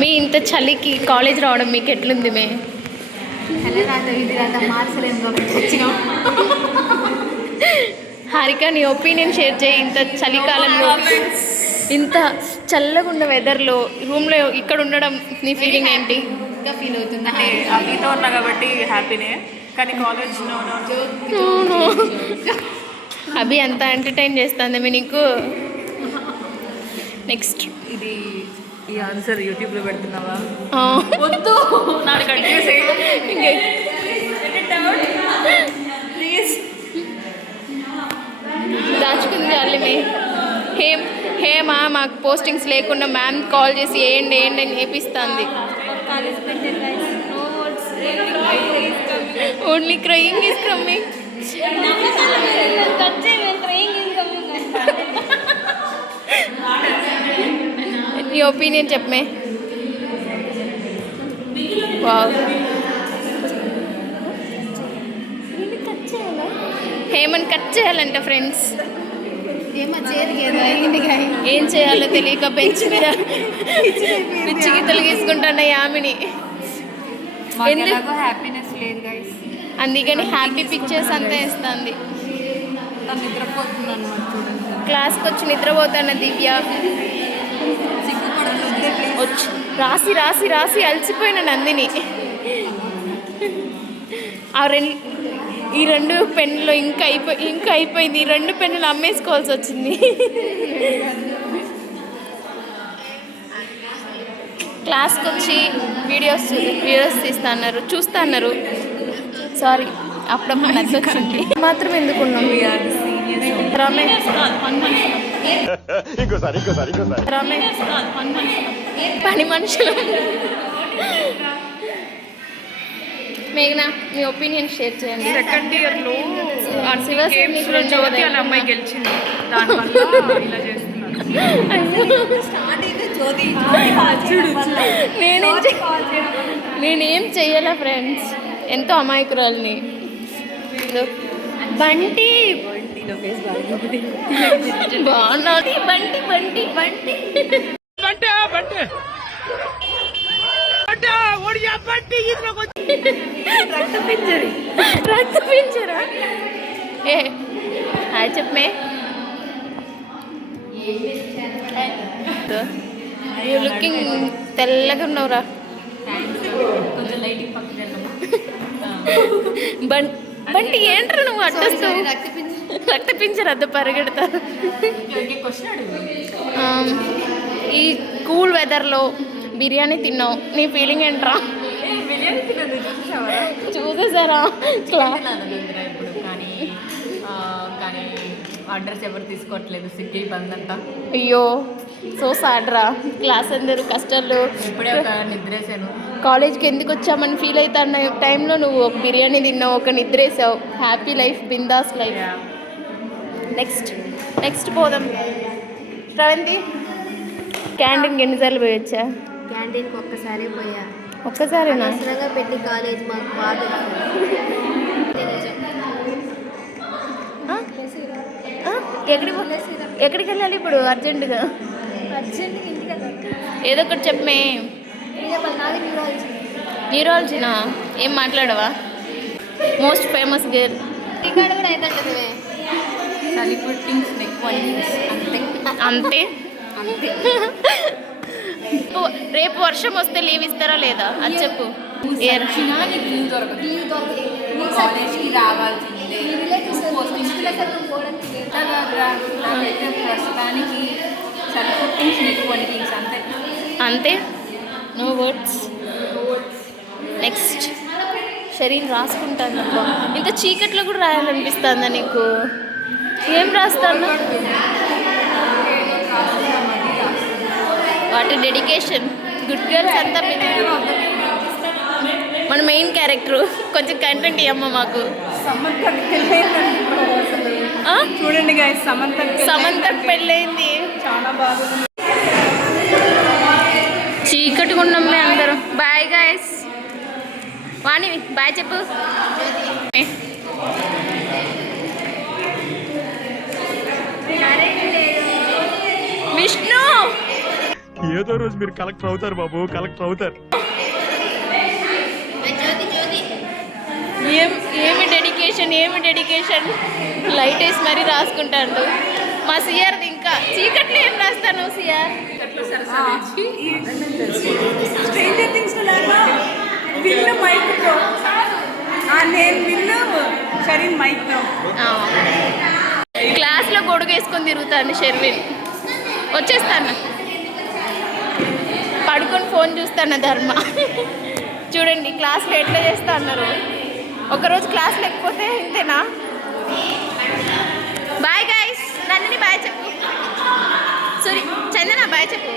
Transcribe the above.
మీ ఇంత చలికి కాలేజ్ రావడం మీకు ఎట్లుంది మే? హారిక నీ ఒపీనియన్ షేర్ చేయి. ఇంత చలికాలంలో ఇంత చల్లగా ఉన్న వెదర్లో రూమ్లో ఇక్కడ ఉండడం నీ ఫీలింగ్ ఏంటి? ఇంకా ఫీల్ అవుతుంది అంటే అవితో ఉన్నా కాబట్టి హ్యాపీనే, కానీ కాలేజ్లో అభి అంత ఎంటర్టైన్ చేస్తుంది మీ నీకు. నెక్స్ట్ ఇది ఈ ఆన్సర్ యూట్యూబ్లో పెడుతున్నావా? వద్దు నాకు కన్ఫ్యూజ్ ప్లీజ్ దాచుకుంది చాలే. హేమా మాకు పోస్టింగ్స్ లేకుండా మ్యామ్ కాల్ చేసి వేయండి అని నేర్పిస్తుంది. Only crying is coming. నీ ఒపీనియన్ చెప్పమే. హేమన్ కట్ చేయాలంట ఫ్రెండ్స్. ఏం చేయాలో తెలియక బెంచ్ మీద పిచ్చి గీతలు గీసుకుంటాను యామిని. హ్యాపీనెస్ లేదు గైస్, అందుకని హ్యాపీ పిక్చర్స్ అంతా వేస్తుంది. నిద్రపోతుంది అన్నమాట. చూడండి క్లాస్కి వచ్చి నిద్రపోతాను దివ్య. వచ్చి రాసి రాసి రాసి అలసిపోయిన నందిని. ఈ రెండు పెన్నులు ఇంకా అయిపోయింది. ఈ రెండు పెన్నులు అమ్మేసుకోవాల్సి వచ్చింది. క్లాస్కి వచ్చి వీడియోస్ తీస్తా అన్నారు, చూస్తా అన్నారు. సారీ అప్పుడప్పుడు నచ్చొచ్చింది. మాత్రం ఎందుకున్నాం పని మనుషులు. మేఘనా మీ ఒపీనియన్ షేర్ చేయండి. సెకండ్ ఇయర్లో జ్యోతి అనే అమ్మాయి గెలిచింది, దానివల్ల ఇలా చేస్తున్నారు. నేనేం చెయ్యాలా ఫ్రెండ్స్, ఎంతో అమాయకురాల్ని. బంటి బాగున్నాడు. బంటి బంటి బంటి రక్త పింజరా. ఏ హాయ్ చెప్పమే. యూ లుకింగ్ తెల్లగా ఉన్నావురా. బంటి ఏంట్రా నువ్వు అడ్డొస్తావు? రక్త పింజర అద్ద పరిగెడతా. ఈ కూల్ వెదర్లో బిర్యానీ తిన్నావు, నీ ఫీలింగ్ ఏంట్రా? చూసేసారా కానీ అడ్రస్ ఎవరు తీసుకోవట్లేదు, సిటీ బంద్ అంట. అయ్యో సో సాడ్రా. క్లాస్ అందరూ కష్టాలు. ఇప్పుడే ఒక నిద్రేసాను. కాలేజ్కి ఎందుకు వచ్చామని ఫీల్ అవుతున్న టైంలో నువ్వు ఒక బిర్యానీ తిన్నావు, ఒక నిద్రేసావు. హ్యాపీ లైఫ్, బిందాస్ లైఫ్. నెక్స్ట్ పోదాం. శ్రవంతి క్యాంటీన్కి ఎన్నిసార్లు పోయొచ్చా? క్యాంటీన్కి ఒక్కసారి పోయా. ఒక్కసారేనా? అవసరంగా పెట్టి కాలేజ్ మాకు బాధ. ఎక్కడికి వెళ్ళాలి ఇప్పుడు అర్జెంటుగా? ఏదో ఒకటి చెప్పమే. న్యూరాలజీనా? ఏం మాట్లాడవా? మోస్ట్ ఫేమస్ గర్ల్ ఇక్కడ కూడా అవుతుంటుంది. అంతే. రేపు వర్షం వస్తే లీవ్ ఇస్తారా లేదా అది చెప్పు. అంతే, నో వర్డ్స్. నెక్స్ట్ శరీరం రాసుకుంటాను. ఇంత చీకట్లో కూడా రాయాలనిపిస్తుందా నీకు? ఏం రాస్తాను? వాటి డెడికేషన్. గుడ్ గర్ల్స్ అంతా మన మెయిన్ క్యారెక్టర్. కొంచెం కంటెంట్ ఇవ్వమ్మ మాకు. చూడండి గైస్, సమంతకు పెళ్ళైంది. చాలా బాగుంది. చీకటిగా ఉన్నాం మేము అందరం. Bye guys. వాణి బాయ్ చెప్పు. విష్ణు ఏదో రోజు మీరు కలెక్టర్ అవుతారు బాబు, కలెక్టర్ అవుతారు. ఏమి డెడికేషన్ లైట్ వేసి మరీ రాసుకుంటాడు మా సిఆర్ది. ఇంకా చీకట్లో ఏం రాస్తాను సిఆర్? స్ట్రేంజర్ థింగ్స్ లాగా విన్ను మైక్ బ్రో. నేను విన్ను షరీన్ మైక్ బ్రో. క్లాస్లో గొడుగు వేసుకొని తిరుగుతాను షెర్విన్. వచ్చేస్తాను, పడుకొని ఫోన్ చూస్తాను ధర్మ. చూడండి క్లాస్లో ఎట్లా చేస్తా అన్నారు. ఒకరోజు క్లాస్ లేకపోతే ఇంతేనా? Bye guys. నందిని బాయ్ చెప్పు. సారీ చందన బాయ్ చెప్పు.